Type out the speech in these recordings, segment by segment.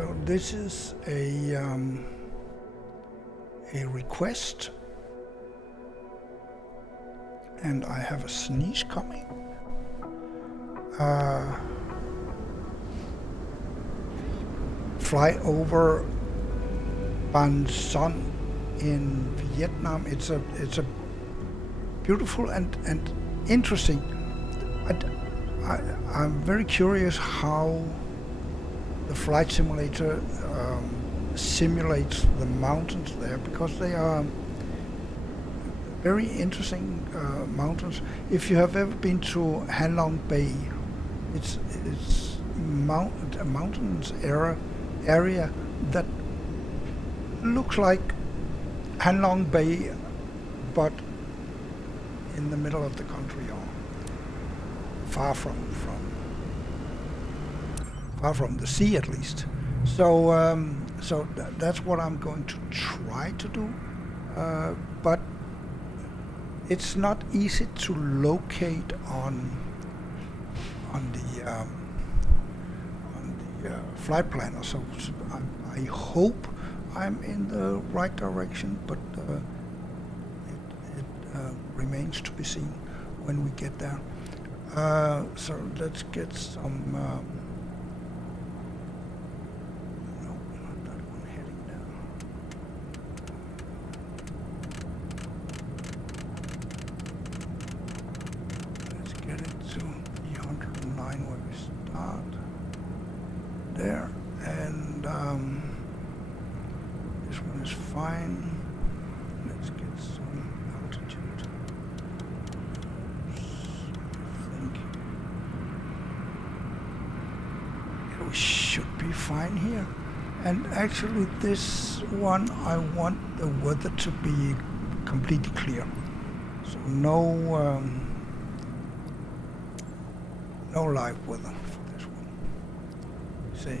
So this is a request, and I have a sneeze coming. Fly over Ban Son in Vietnam. It's a beautiful and interesting. I'm very curious how the flight simulator simulates the mountains there, because they are very interesting mountains. If you have ever been to Hanoi Bay, it's a mountains area that looks like Hanoi Bay, but in the middle of the country, or far from the sea at least. So that's what I'm going to try to do, but it's not easy to locate on the flight planner. So I hope I'm in the right direction, but it remains to be seen when we get there. So let's get some. No, not that one, heading down. Let's get it to 309 where we start. There, and this one is fine. Let's get some altitude. We should be fine here. And actually this one, I want the weather to be completely clear. So no live weather for this one. Say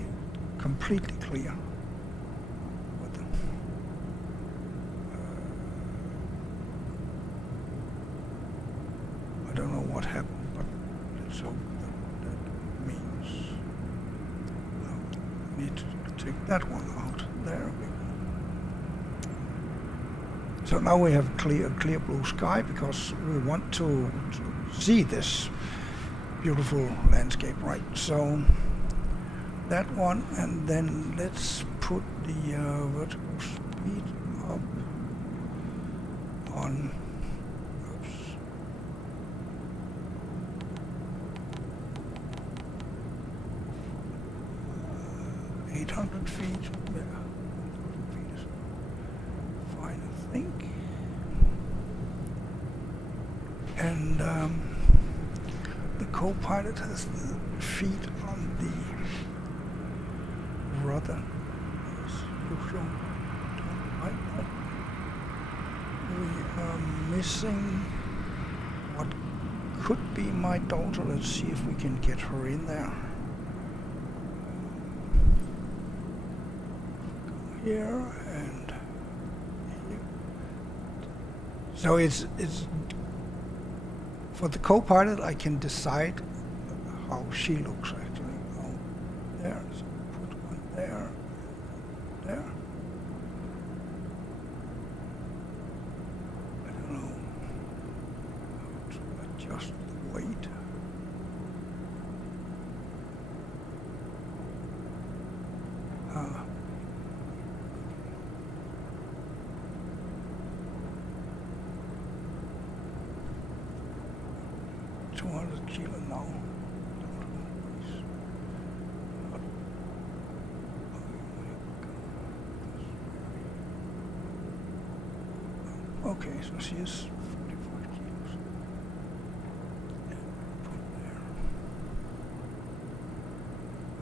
completely clear weather. I don't know what happened, but let's hope that means need to take that one out. There we go. So now we have clear blue sky, because we want to see this beautiful landscape, right? So that one, and then let's put the vertical speed up on. 800 feet. Yeah, 800 feet is fine, I think. And the co-pilot has the feet on the rudder, as usual. We are missing what could be my daughter. Let's see if we can get her in there. Here and here. So it's for the co-pilot. I can decide how she looks actually. Oh, there. So put one there. There. I don't know how to adjust the weight. 200 kilo now. Okay, so she is 45 kilos. Put there.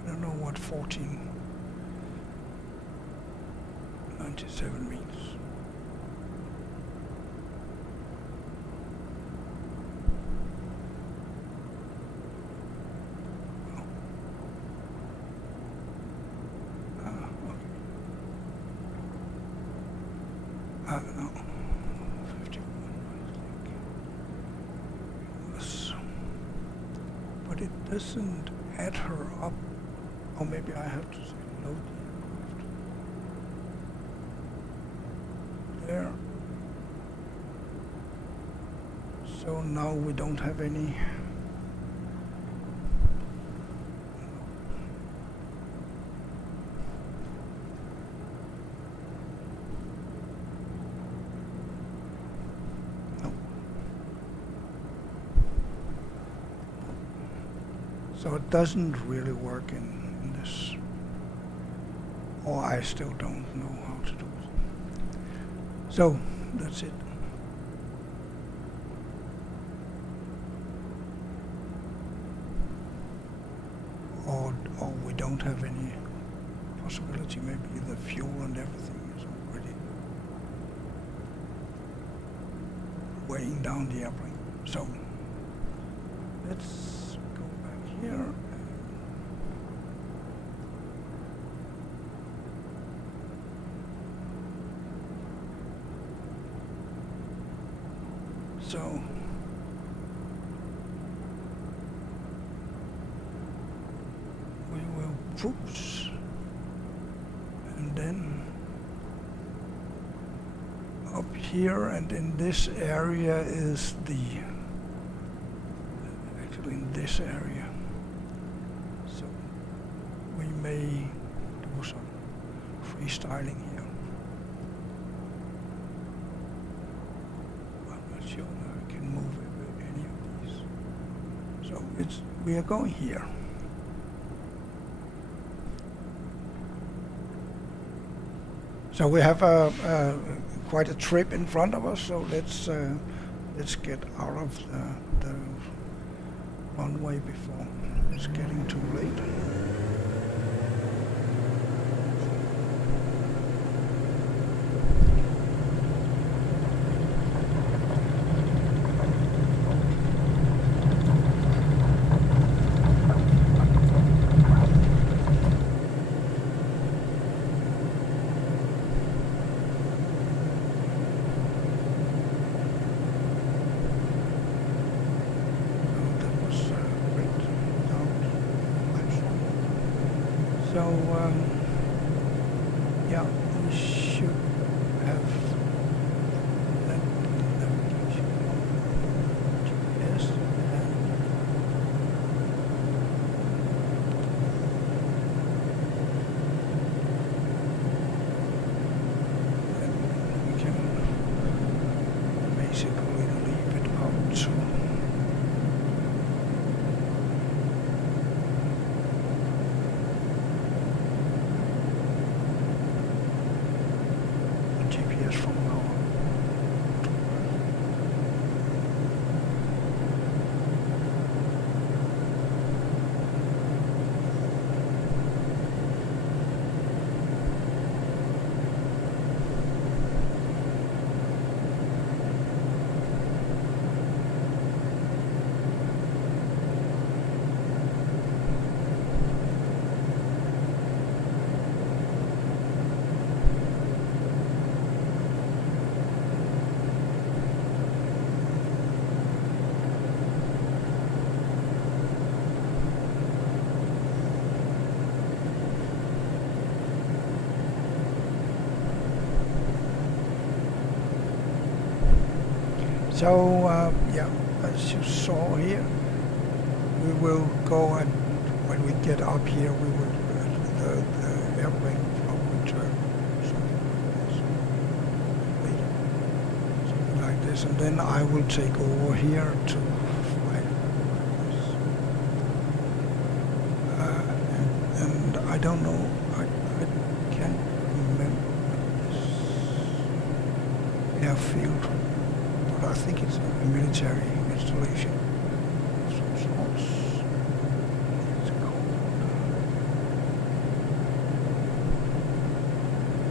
I don't know what 1497 means. No. 51, I think. But it doesn't add her up. Or maybe I have to say load. So now we don't have any. No. So it doesn't really work in this. Or I still don't know how to do it. So that's it. Or we don't have any possibility. Maybe the fuel and everything is already weighing down the airplane. So let's go back here. So we will push, and then up here, and in this area is actually in this area. So we may do some freestyling here. Sure, I can move any of these. So we are going here. So we have quite a trip in front of us. So let's get out of the runway before it's getting too late. So yeah, we should have that navigation GPS, and we can basically leave it out to GPS from now on. So yeah, as you saw here, we will go, and when we get up here, we will the airplane will probably turn something like this, and then I will take over here to fly this. And I don't know, I can't remember this airfield. I think it's a military installation of some sorts. It's called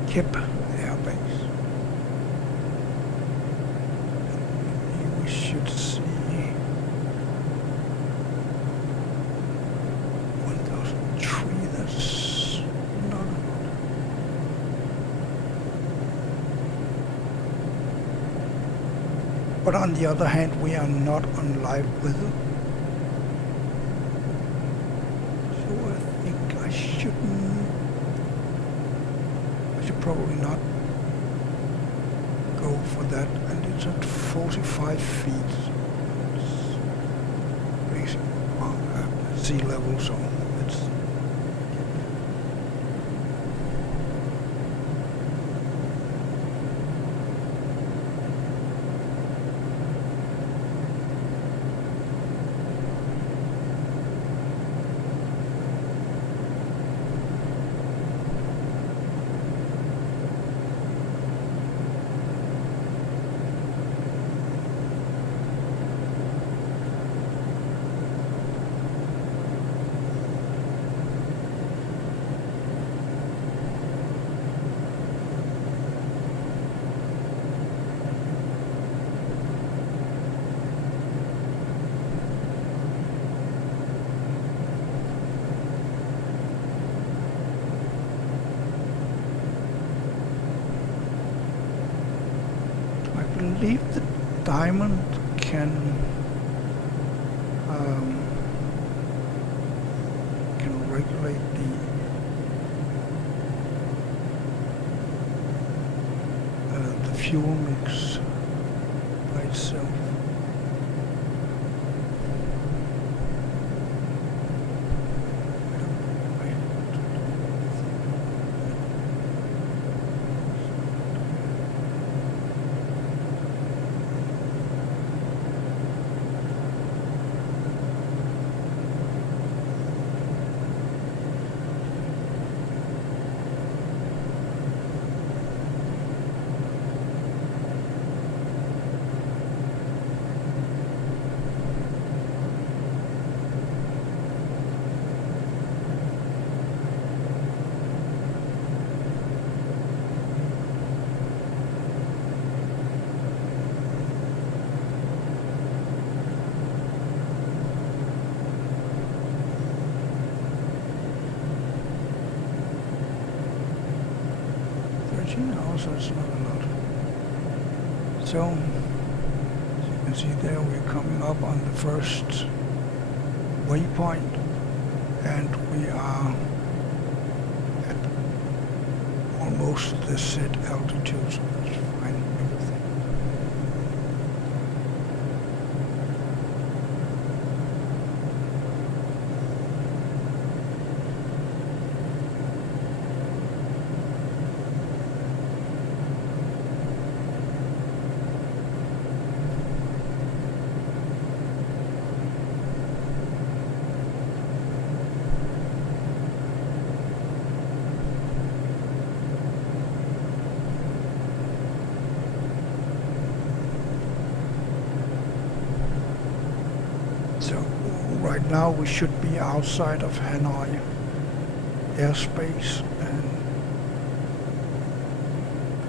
Kip Air Base. And we should see 1003. That's not a lot. But on the other hand, we are not on live weather. So I think I should probably not go for that. And it's at 45 feet. facing sea level, so it's I believe the diamond can regulate the fuel mix by itself. Also, it's not a lot. So, as you can see there, we're coming up on the first waypoint, and we are at almost the set altitude, so that's fine. So right now we should be outside of Hanoi airspace and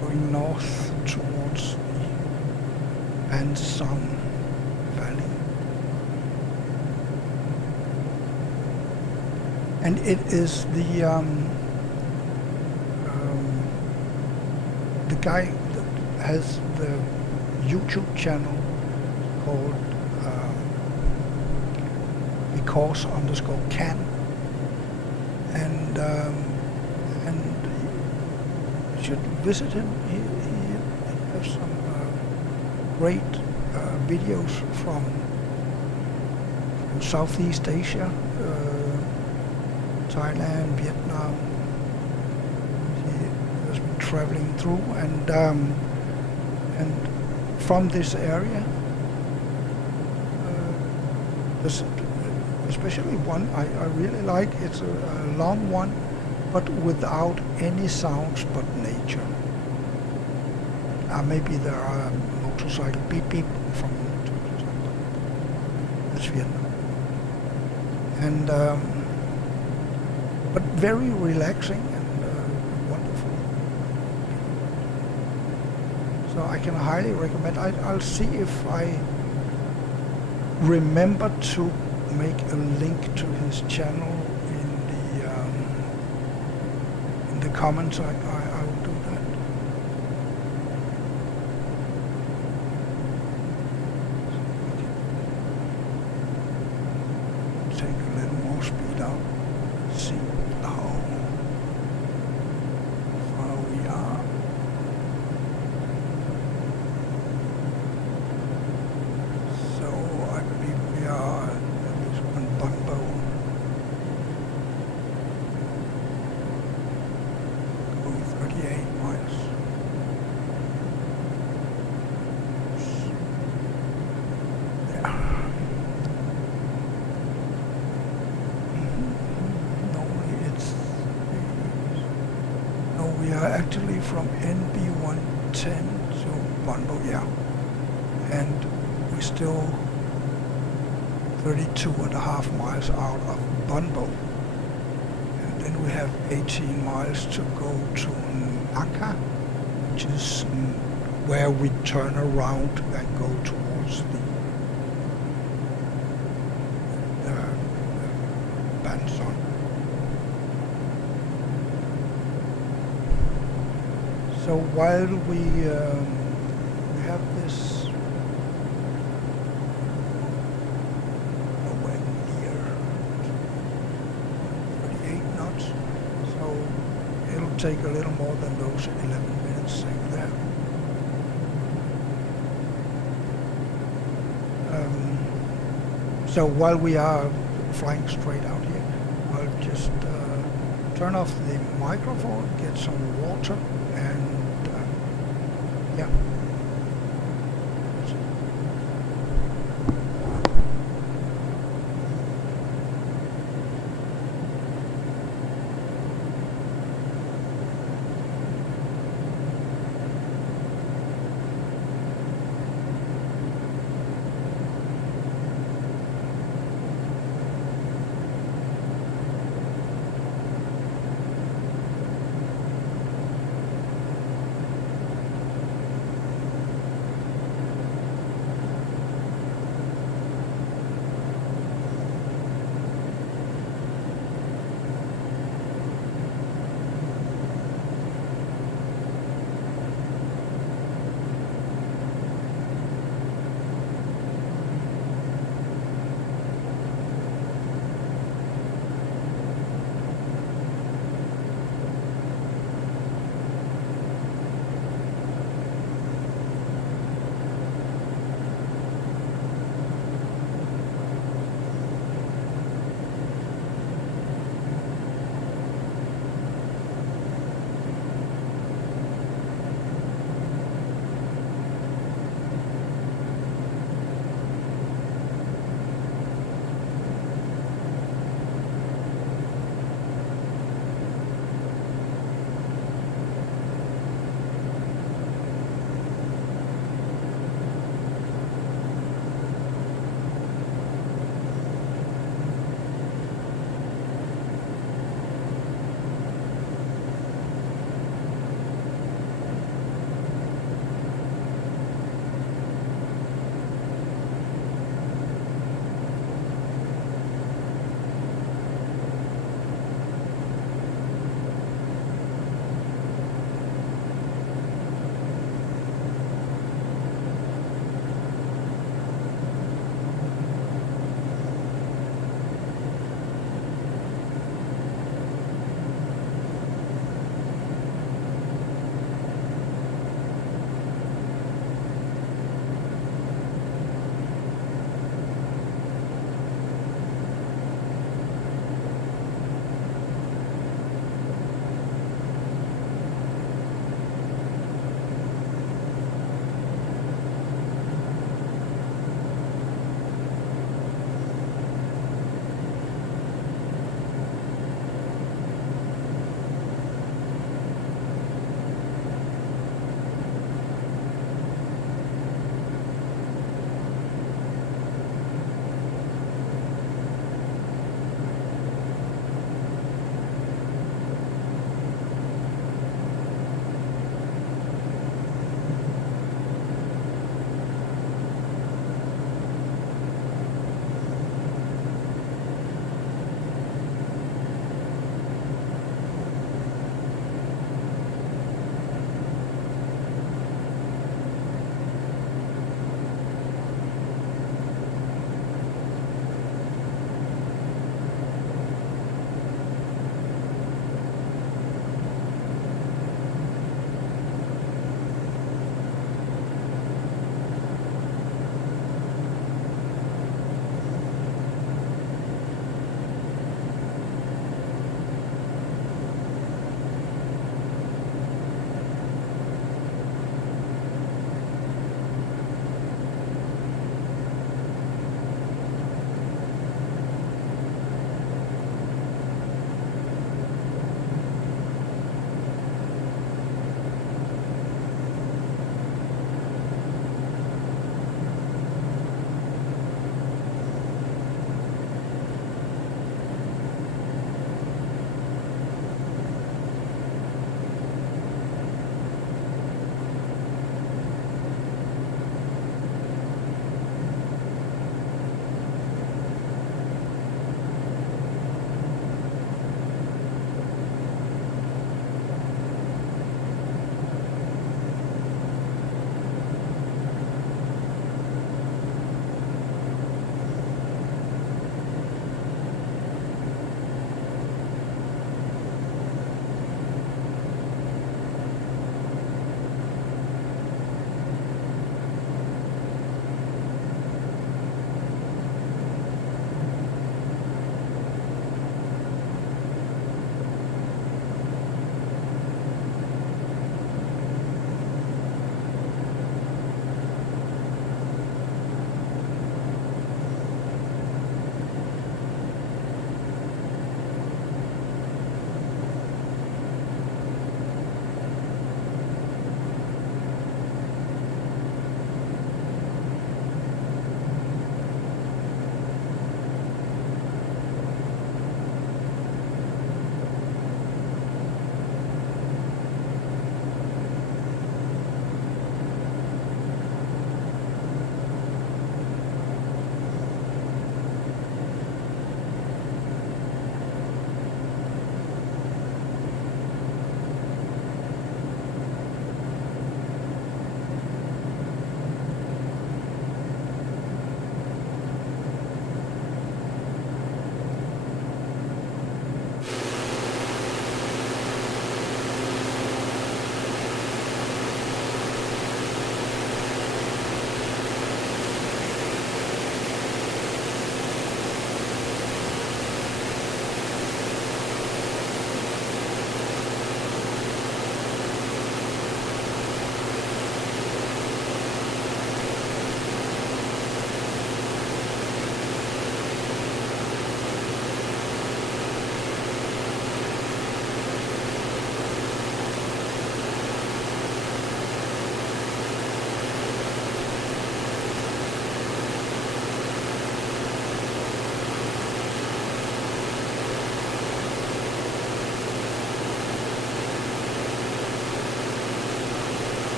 going north towards the An Song Valley. And it is the guy that has the YouTube channel called because_can, and you should visit him. He has some great videos from Southeast Asia, Thailand, Vietnam. He has been traveling through, and from this area, there's especially one I really like. It's a long one, but without any sounds but nature. Maybe there are motorcycle beep beep from that's Vietnam, and but very relaxing and wonderful. So I can highly recommend. I'll see if I remember to make a link to his channel in the comments. I will do that. Take a little more speed out. See how far we are. So I believe we are at this we are actually from NB110 to Bunbo, yeah. And we're still 32.5 miles out of Bunbo. And then we have 18 miles to go to Naka, which is where we turn around and go towards the Banson. So while we have this nowhere near 38 knots, so it'll take a little more than those 11 minutes saying there. So while we are flying straight out here, I'll just turn off the microphone, get some water, and yeah.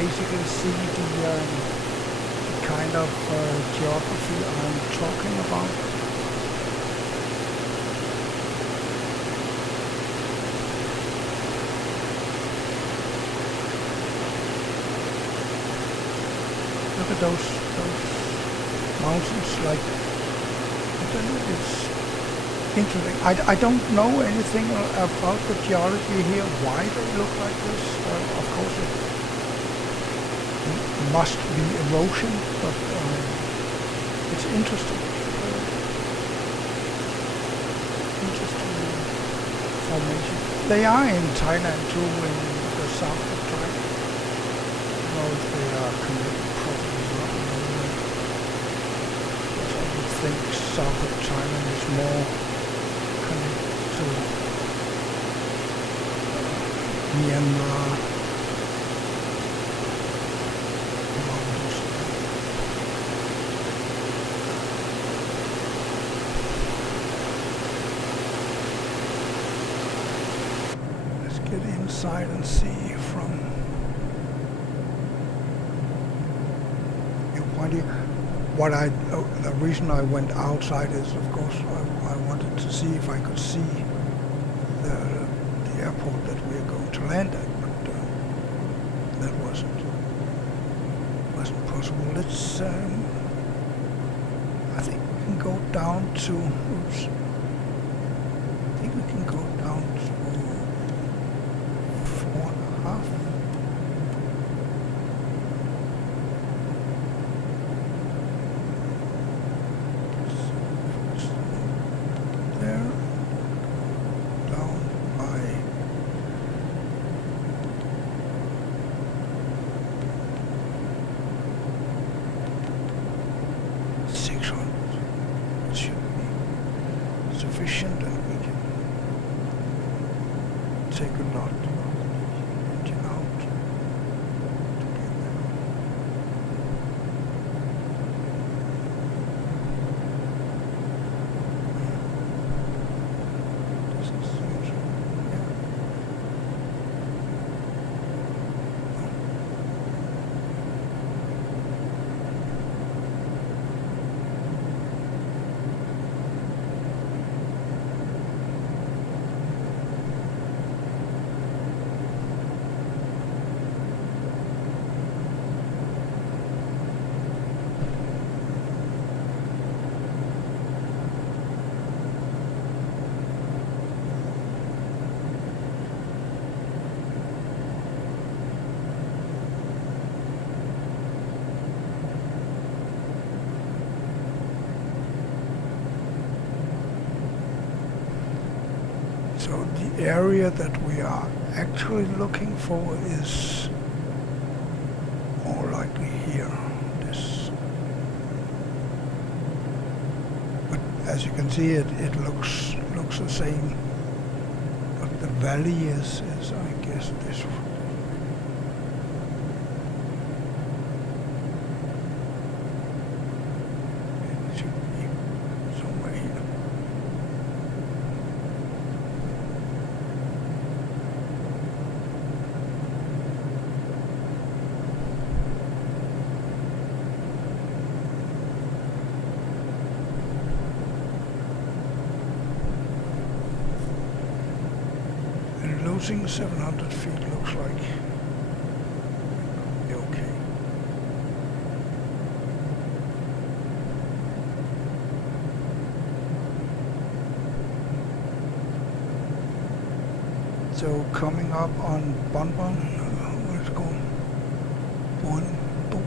basically see the kind of geography I'm talking about. Look at those mountains, like, it's interesting. I don't know anything about the geology here, why they look like this. Of course it must be erosion, but it's interesting. Interesting formation. They are in Thailand too, in the south of Thailand. I don't know if they are connected properly or not. I would think south of Thailand is more connected to Myanmar. Let's get inside and see from your point of view. The reason I went outside is, of course, I wanted to see if I could see the airport that we are going to land at, but that wasn't possible. Let's, I think we can go down to, oops, I think we can go down to 4.5. Sufficient, and we can take a lot of the engine out to get there. This is So the area that we are actually looking for is more likely here. This, but as you can see, it looks the same. But the valley is I guess this one. It should be somewhere here. Losing 700 feet looks like okay. So coming up on Bonbon, let's go one, boom.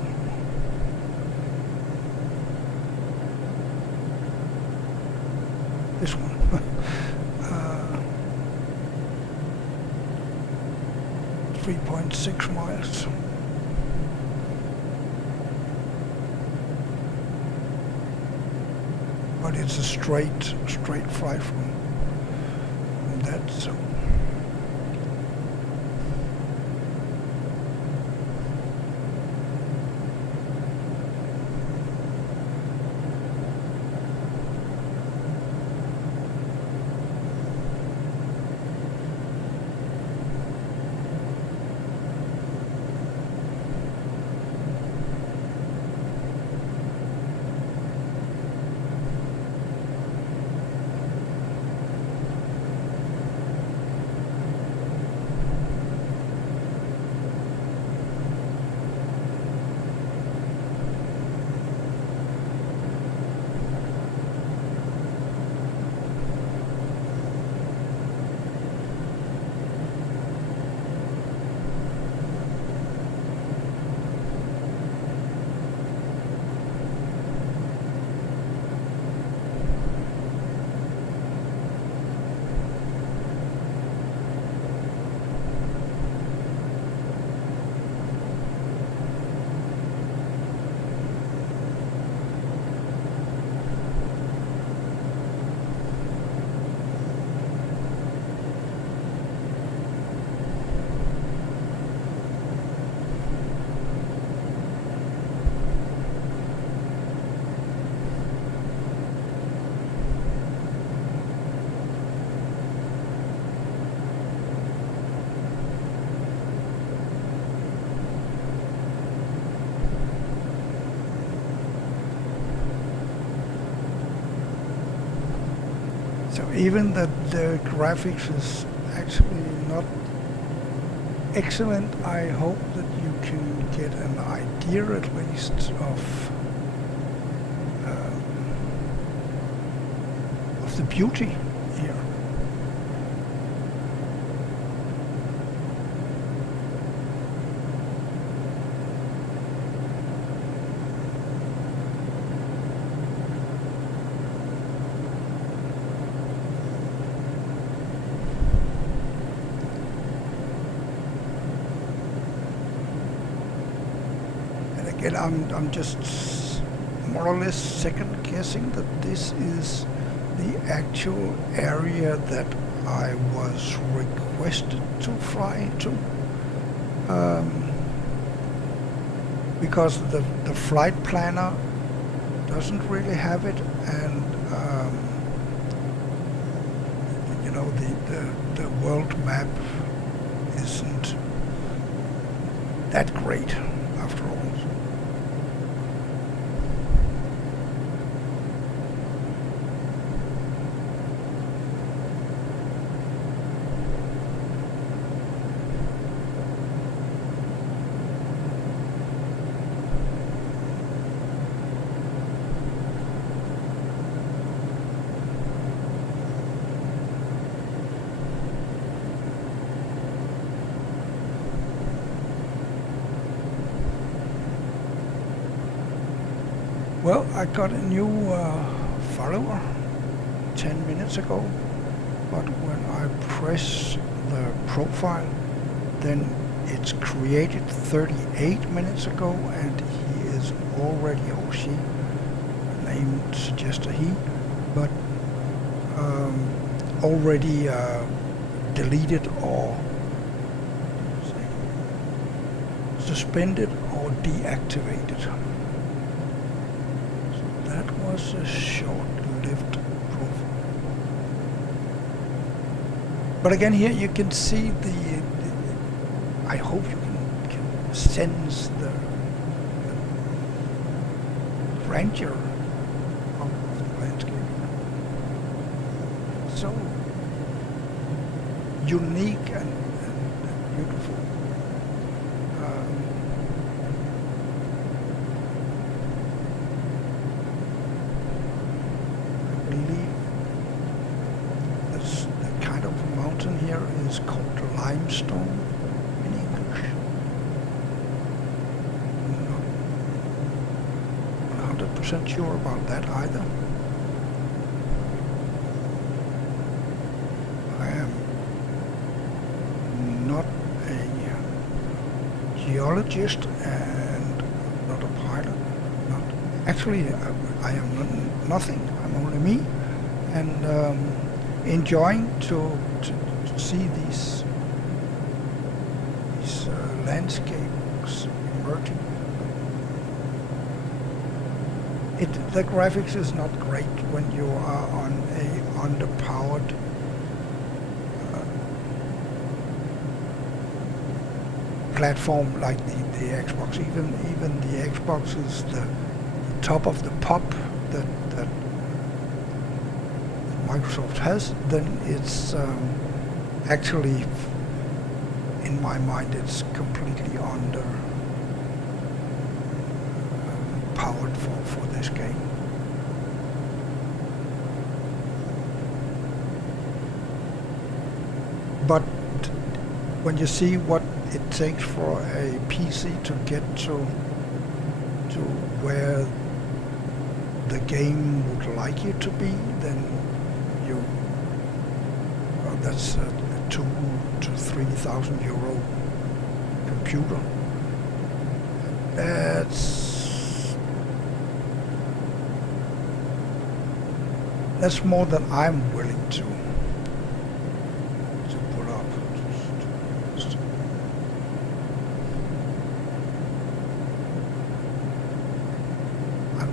This one. 3.6 miles. But it's a straight flight from that zone. even that the graphics is actually not excellent, I hope that you can get an idea at least of the beauty here. Again, I'm just more or less second guessing that this is the actual area that I was requested to fly to, because the flight planner doesn't really have it, and you know, the world map isn't that great after all. Well, I got a new follower 10 minutes ago, but when I press the profile, then it's created 38 minutes ago, and he is already, or she, the name suggests a he, but already deleted or suspended or deactivated. That was a short-lived profile. But again, here you can see I hope you can sense the grandeur of the landscape. So unique and beautiful. Is called limestone in English. I'm not 100% sure about that either. I am not a geologist and not a pilot. Not actually, I am nothing. I'm only me, and enjoying to see these landscapes emerging. The graphics is not great when you are on a underpowered platform like the Xbox. Even the Xbox is the top of the pop that Microsoft has. Then it's actually, in my mind, it's completely under powered for this game. But when you see what it takes for a PC to get to where the game would like you to be, then that's a 2,000 to 3,000 euro computer. That's more than I'm willing to put up.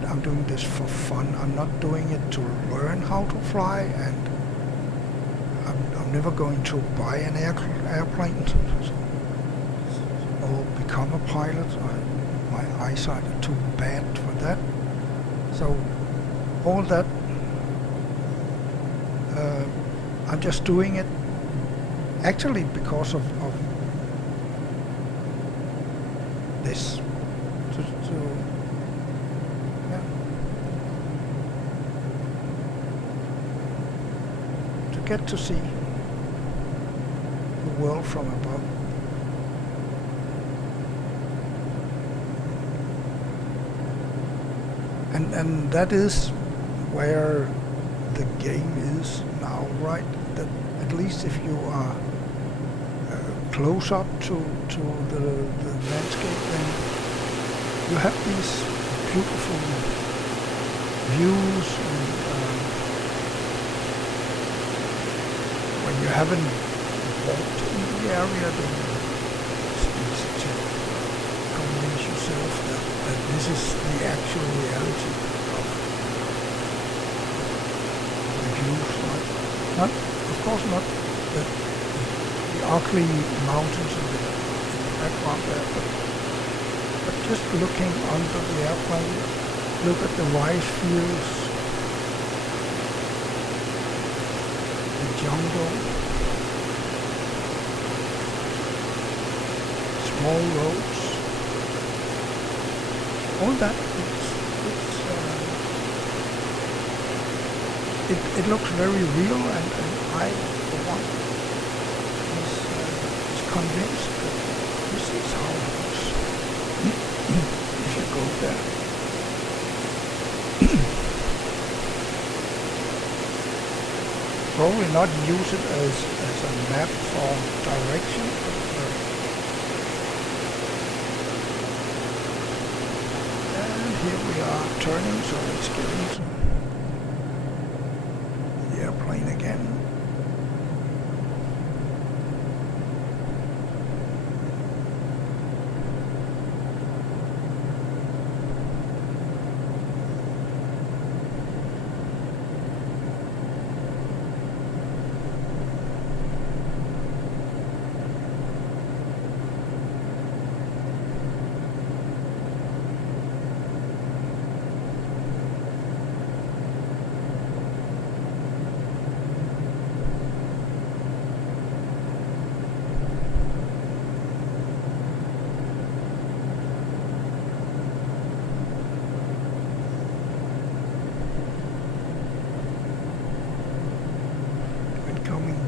I'm doing this for fun. I'm not doing it to learn how to fly, and I'm never going to buy an airplane or become a pilot. My eyesight is too bad for that. So all that Uh, I'm just doing it actually because of this. To yeah, to get to see the world from above. And that is where the game is now, right? That at least if you are close up to the landscape, then you have these beautiful views, and when you haven't walked in the area, then it's easy to convince yourself that this is the actual reality of the views. Not, of course not the ugly mountains in the background there, but just looking under the airplane, look at the rice fields, the jungle, small roads, all that. It looks very real, and I, for one, is convinced that this is how it looks if you go there. Probably not use it as a map for direction, and here we are turning, so let's get into the airplane again.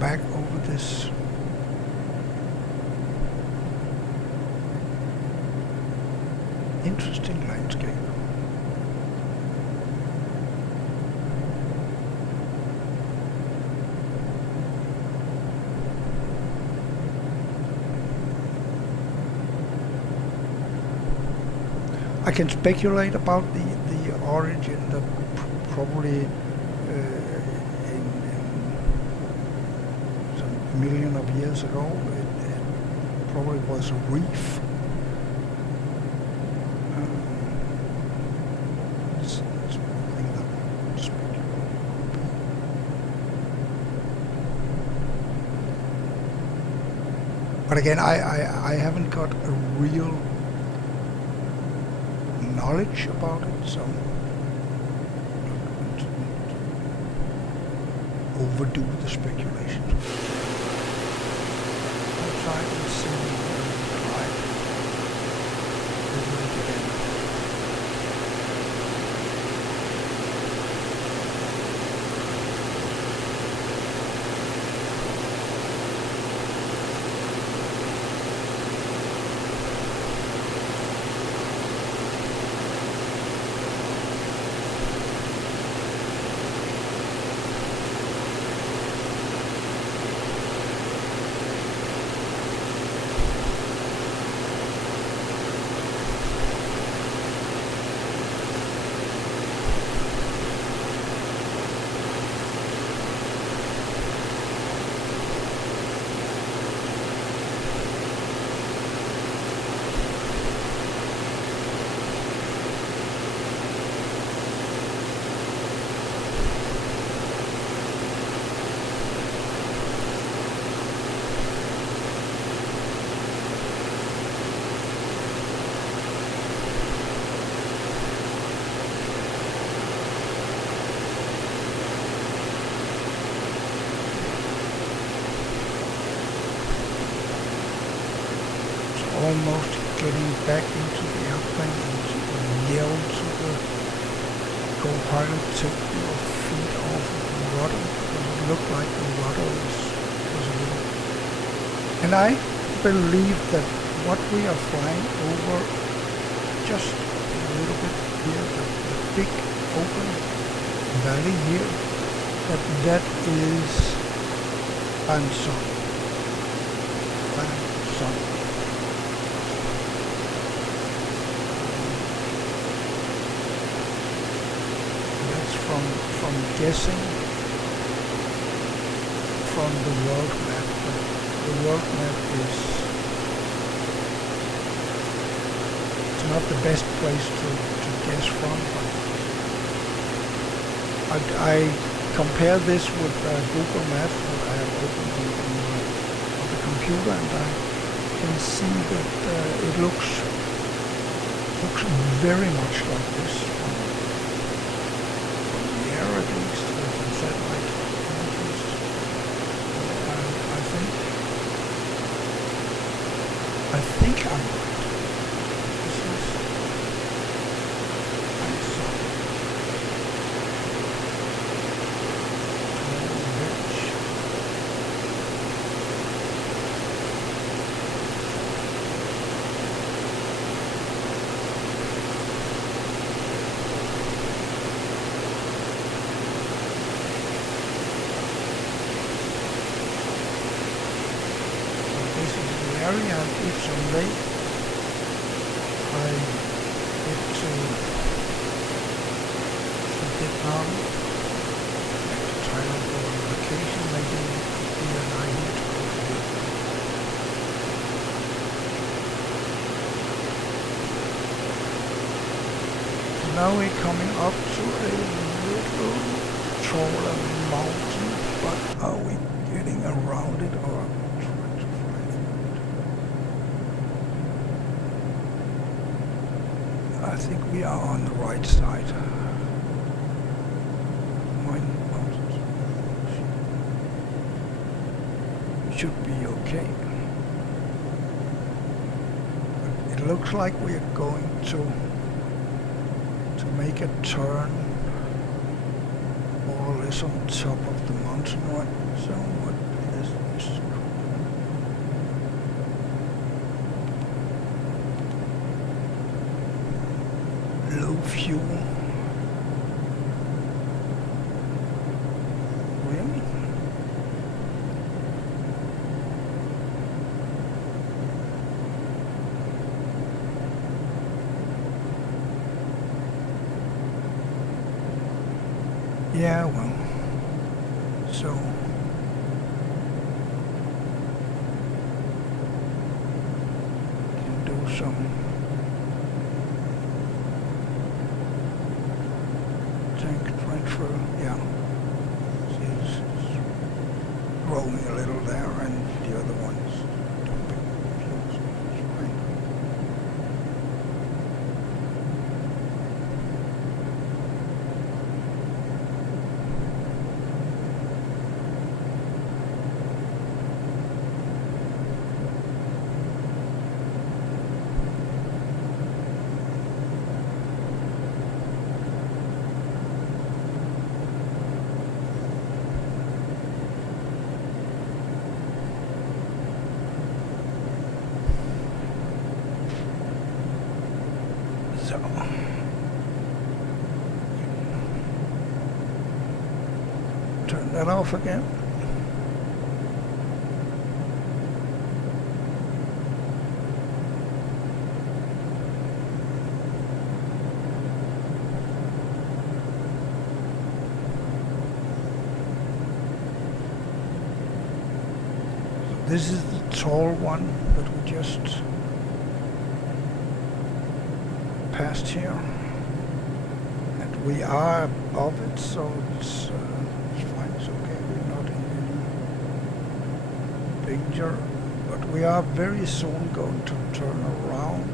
Back over this interesting landscape. I can speculate about the origin, that probably million of years ago, it probably was a reef. It's something that speculate. But again, I haven't got a real knowledge about it, so I'm not going to overdo the speculations. Outside and see glide over it again. almost getting back into the airplane and yell to the co-pilot, take your feet off of the rudder, because it looked like the rudder was a little. And I believe that what we are flying over, just a little bit here, the big open valley here, that is Hanoi. That's from guessing from the world map. The world map is it's not the best place to guess from, but I compare this with Google Maps that I have opened on the computer, and I can see that it looks very much like this from the air, at least from satellite images. I think I'm right. This is area. If some late, I get to Vietnam, back to Thailand for a vacation. Maybe it could be an idea to go to Vietnam. So now we're coming up to a little taller mountain, but are we getting around it or? I think we are on the right side. Should be okay. It looks like we are going to make a turn more or less on top of the mountain, right? So what is this? Low fuel. Really? Yeah, well, so can do some tank transfer, yeah. See, it's growing a little there, and the other one's dumping fuel, so it's fine. So, turn that off again. This is the tall one that we just passed here, and we are above it, so it's fine, it's okay, we're not in any danger, but we are very soon going to turn around,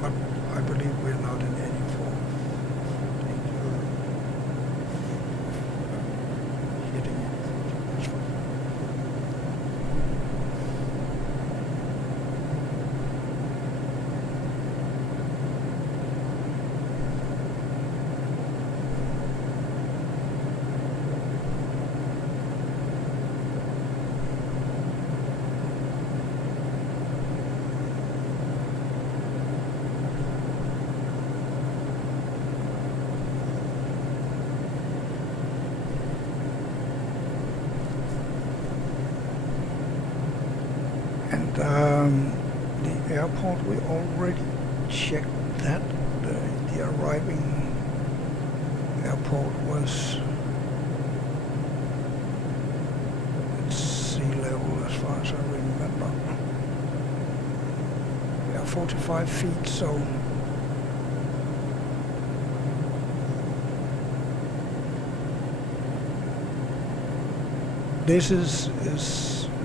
but I believe we're not in any form of danger hitting it. the airport, we already checked that. The arriving airport was at sea level as far as I remember. Yeah, 45 feet, so this is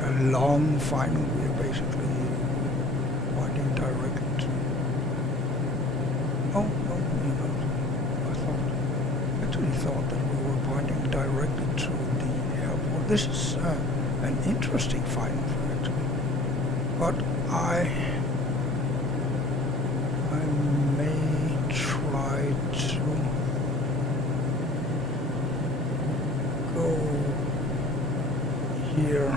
a long final. We are basically pointing directly to. Oh no, we're not. I actually thought that we were pointing directly to the airport. This is an interesting final actually, but I may try to go here.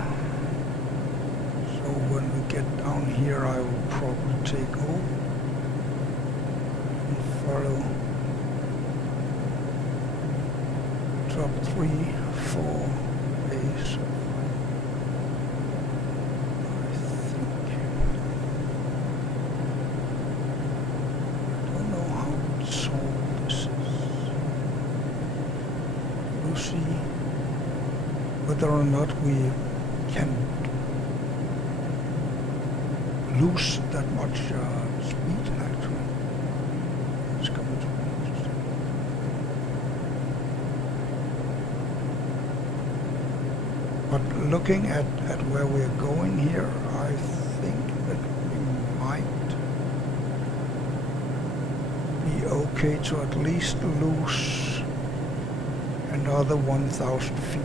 So when we get down here, I will probably take over and follow drop 3, 4 base. I don't know how tall this is. We'll see whether or not we can lose that much speed actually. It's going to be interesting. But looking at where we're going here, I think that we might be okay to at least lose another 1,000 feet.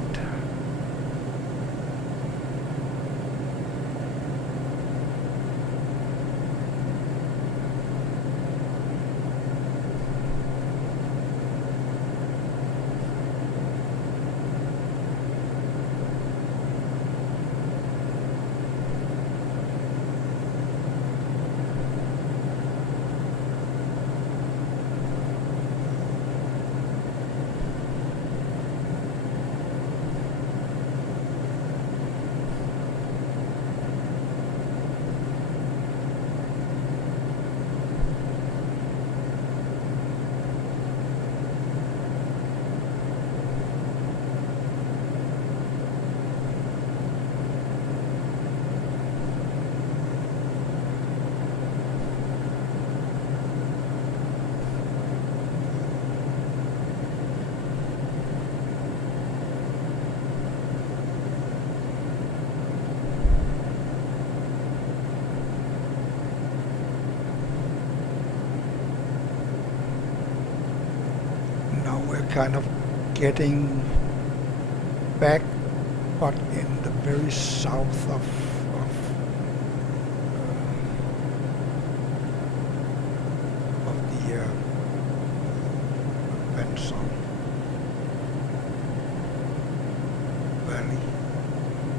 Kind of getting back, but in the very south of the Benson Valley.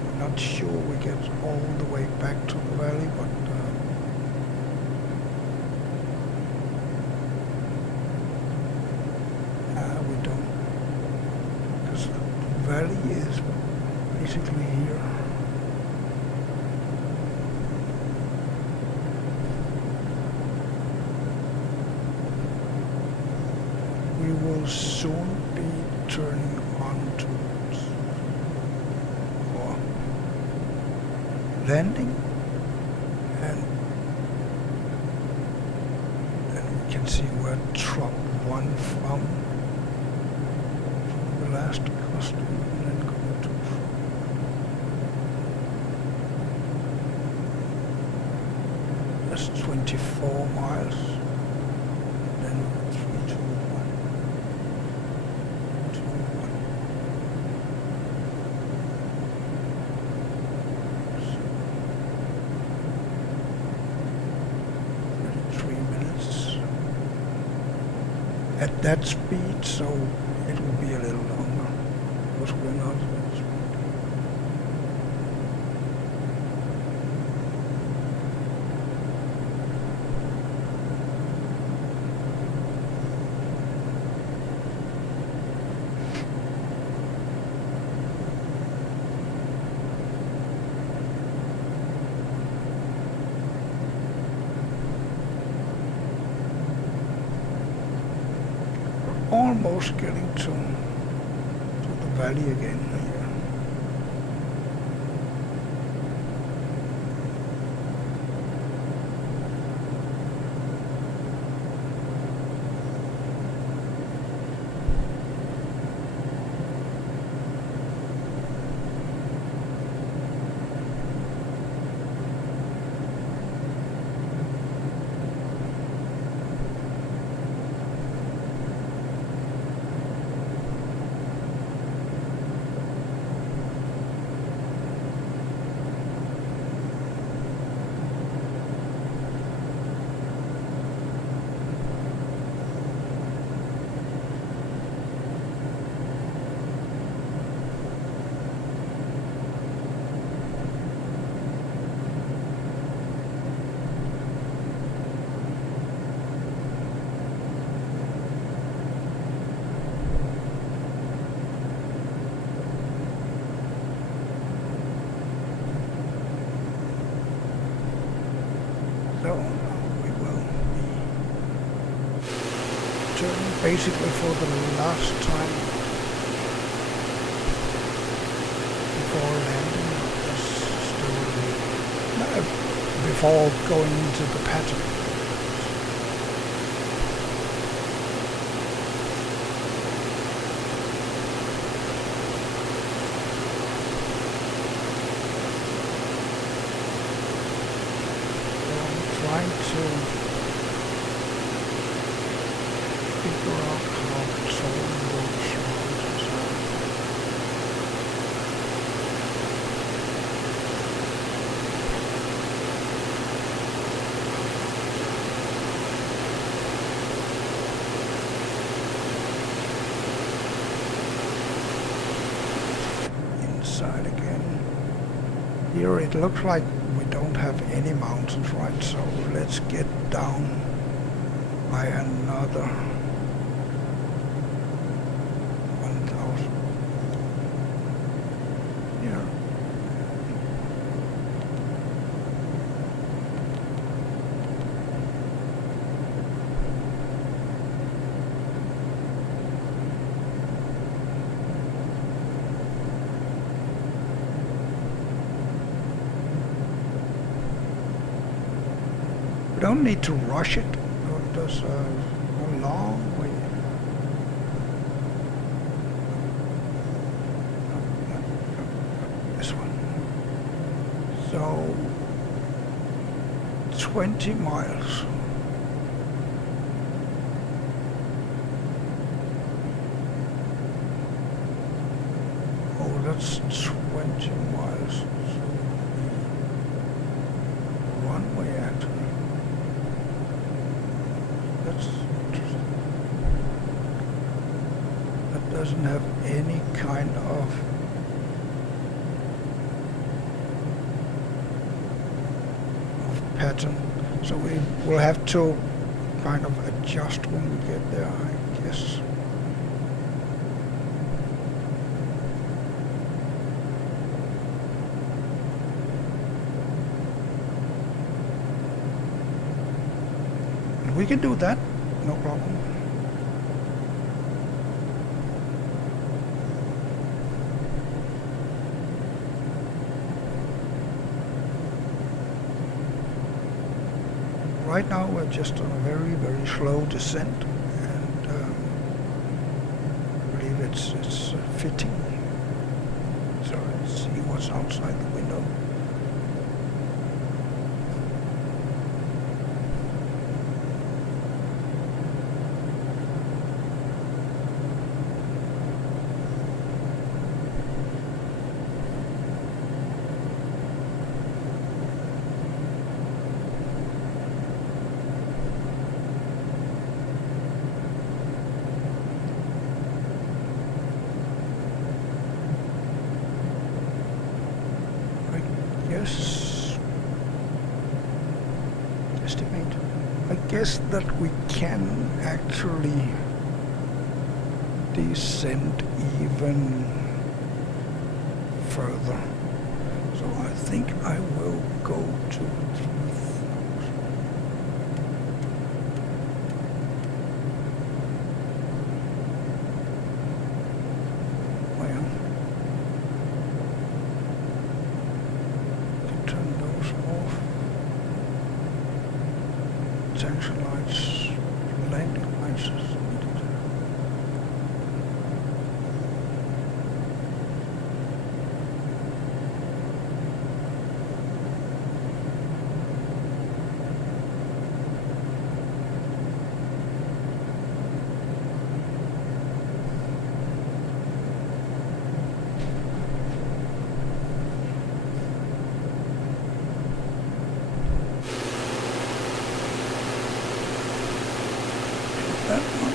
I'm not sure we get all the way back to the valley, but we don't, because the valley is basically here. We will soon be turning on to or landing, and then we can see where drop 1 from the last custom, and then go to that's 24 miles, then 3, 2, 1, 2, 1. So 33 minutes at that speed, so it will be a little longer because we're not at that speed. almost getting to the valley again here. So we will be turning basically for the last time before landing this story, before going into the pattern. Trying to figure out how soul works around us. Inside again. Here it looks like we don't have any mountains, right? So let's get down by another 1,000 here. We don't need to rush it. There's a long way. This one. So 20 miles. Oh, that's 20 miles. So runway actually. That's interesting. That doesn't have any kind of pattern, so we will have to kind of adjust when we get there, I guess. We can do that, no problem. Right now we're just on a very, very slow descent, and I believe it's fitting. So let's see what's outside the window. Estimate. I guess that we can actually descend even further. So I think I will go to 3,000. turn those off. Attention lights, landing lights is needed. That one.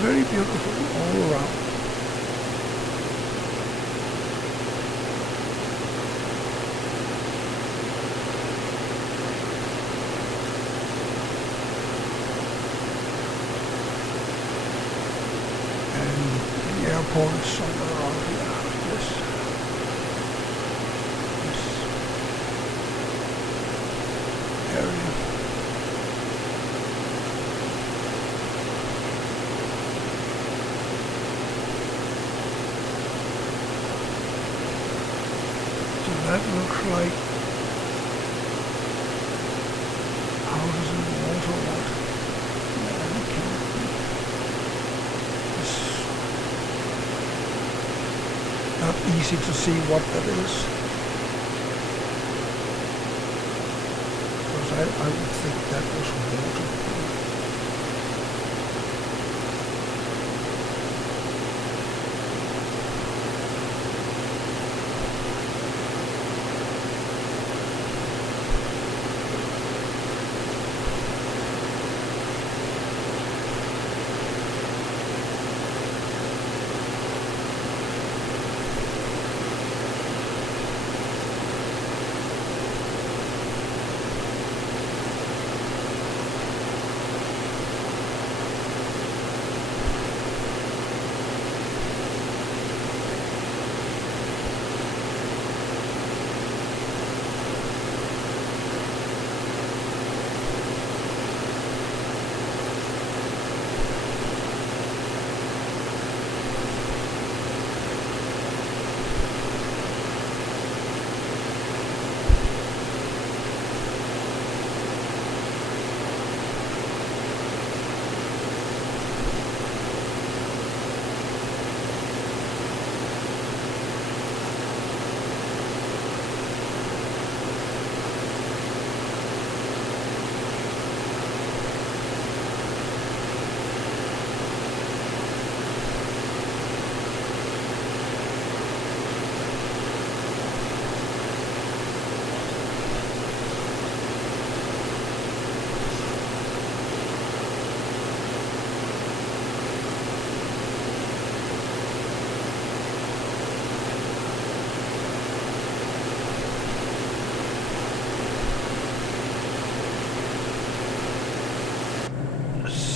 Very beautiful all around. Airport is somewhere around here. Yes. This area. So that looks like houses in the water. What? Yeah, it can be. Not easy to see what that is, because I would think that was water.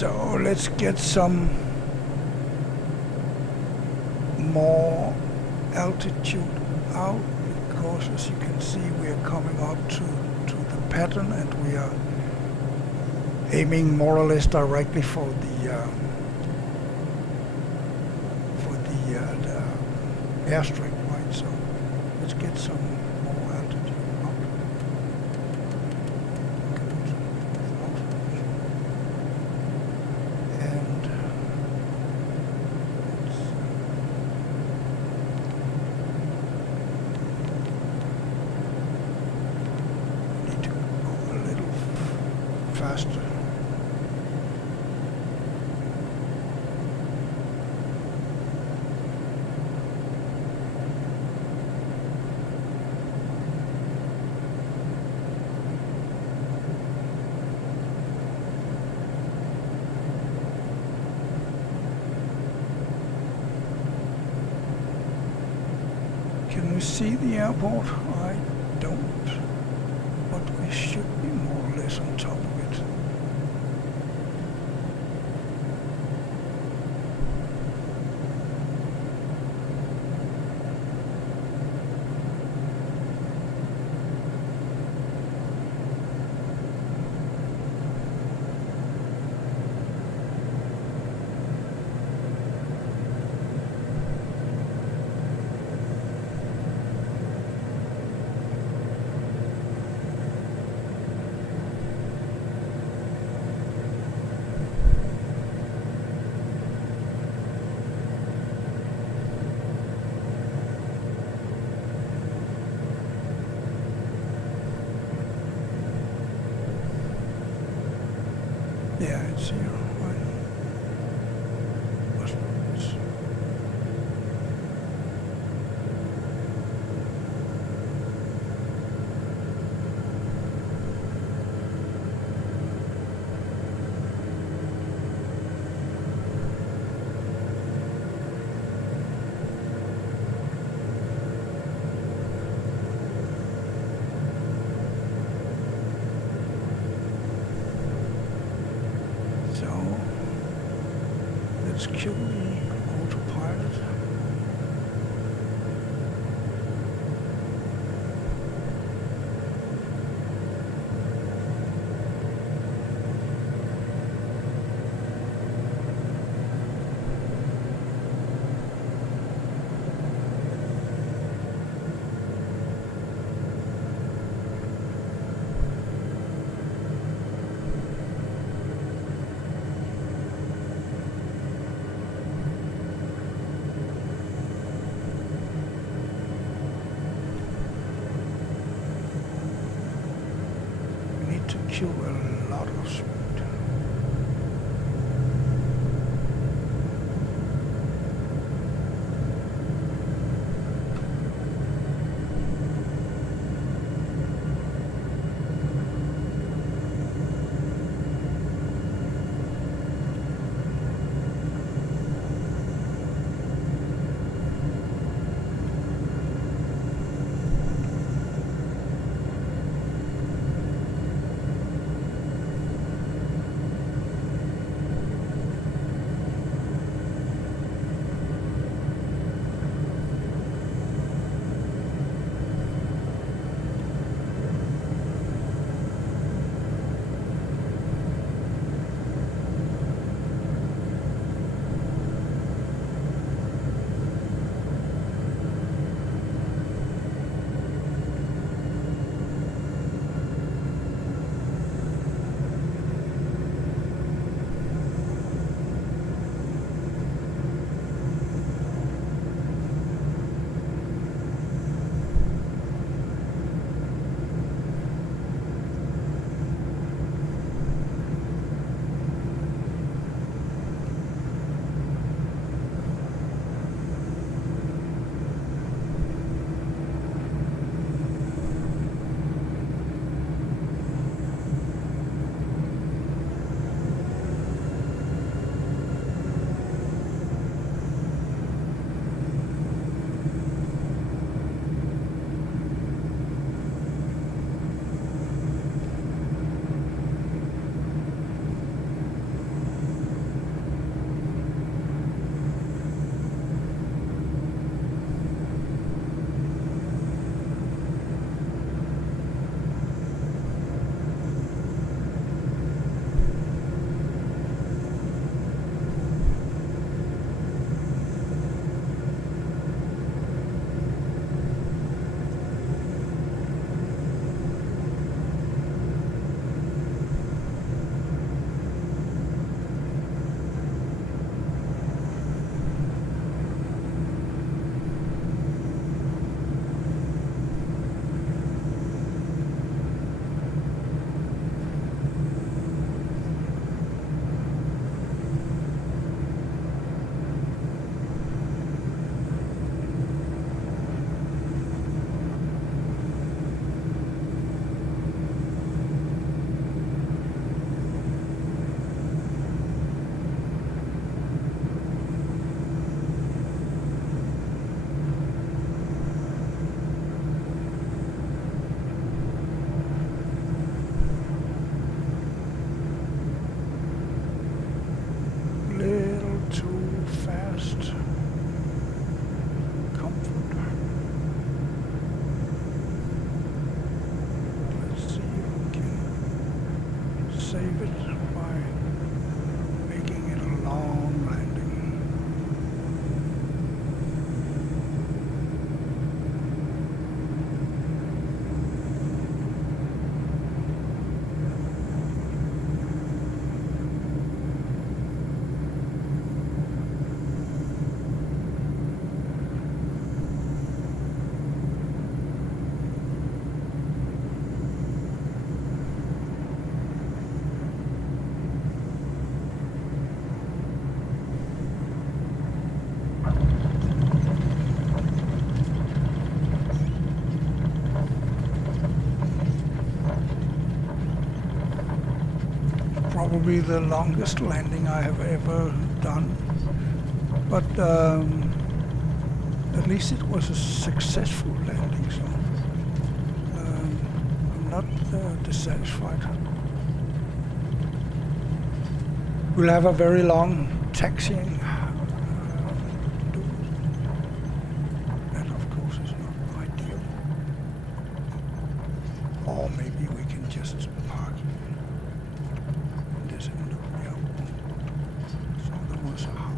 So let's get some more altitude out, because as you can see we are coming up to the pattern, and we are aiming more or less directly for the airstrip, right? So let's get some more altitude out. And need to go a little faster. Can we see the airport? I don't, but we should be more or less on top of it. Yeah, it's here. Right. Must be this. So let's kill the autopilot. We need to kill a lot of speed. probably the longest landing I have ever done. But at least it was a successful landing, so I'm not dissatisfied. We'll have a very long taxiing. That, of course, is not ideal. Or maybe we can just park in this end of the airport. So there was a house.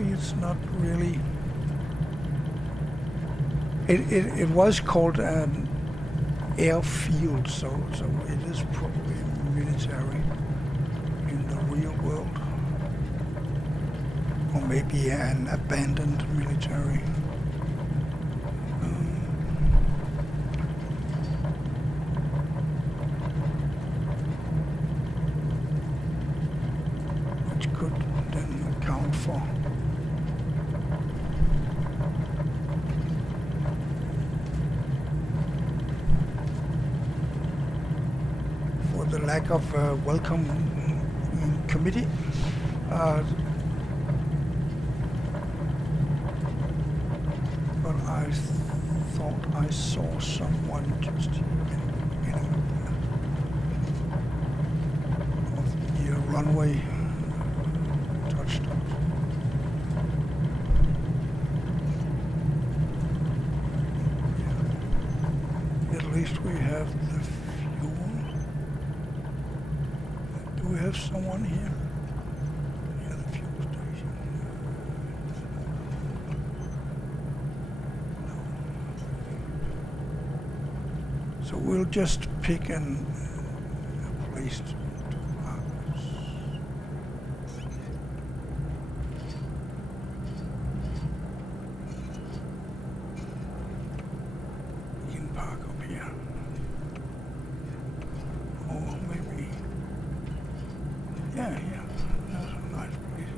It's not really. It was called an airfield, so it is probably military in the real world, or maybe an abandoned military. Which could then account for. The lack of welcome committee. But I thought I saw someone just here in the beginning of the runway touchdown. Yeah. At least we have the fuel. Do we have someone here? Yeah, the fuel station. No. So we'll just pick a place to park. We can park up here. Or maybe. Yeah, that's a nice place.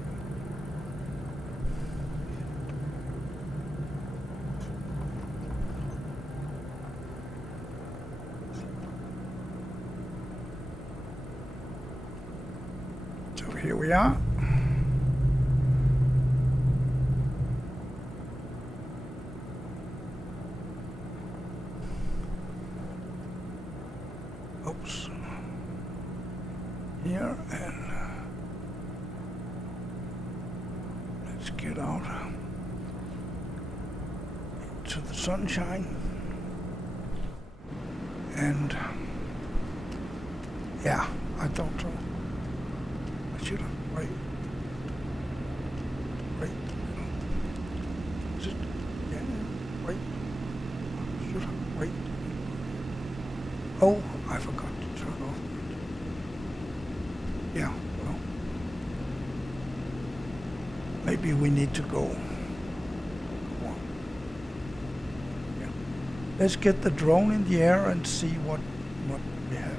So here we are. Oops. Here, and let's get out into the sunshine. And yeah, I thought so. I should have wait. Just yeah, wait. Should have wait. Oh, I forgot to turn off. Yeah, well, maybe we need to go. Yeah. Let's get the drone in the air and see what we have.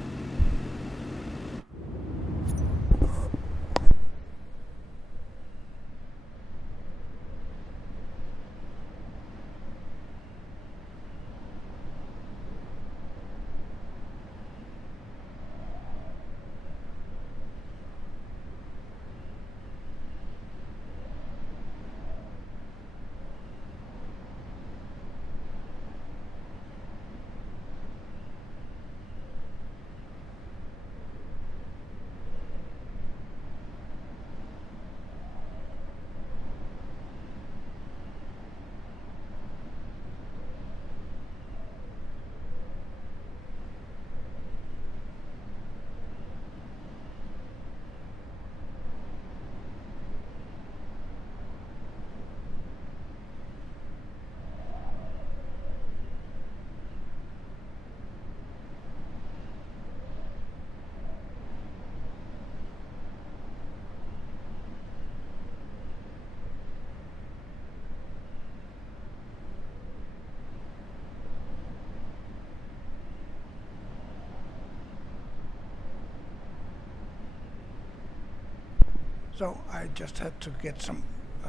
So I just had to get a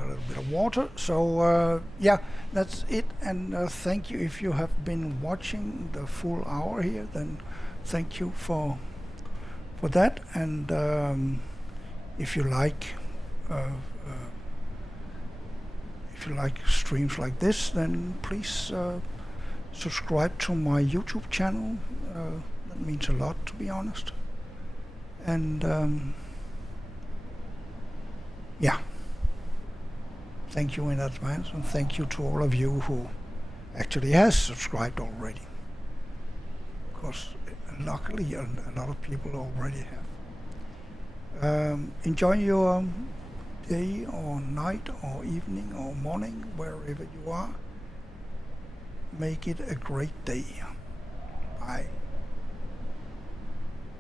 little bit of water. So yeah, that's it. And thank you if you have been watching the full hour here. Then thank you for that. And if you like streams like this, then please subscribe to my YouTube channel. That means a lot, to be honest. And yeah, thank you in advance, and thank you to all of you who actually has subscribed already. Of course, luckily a lot of people already have. Enjoy your day or night or evening or morning, wherever you are. Make it a great day. Bye.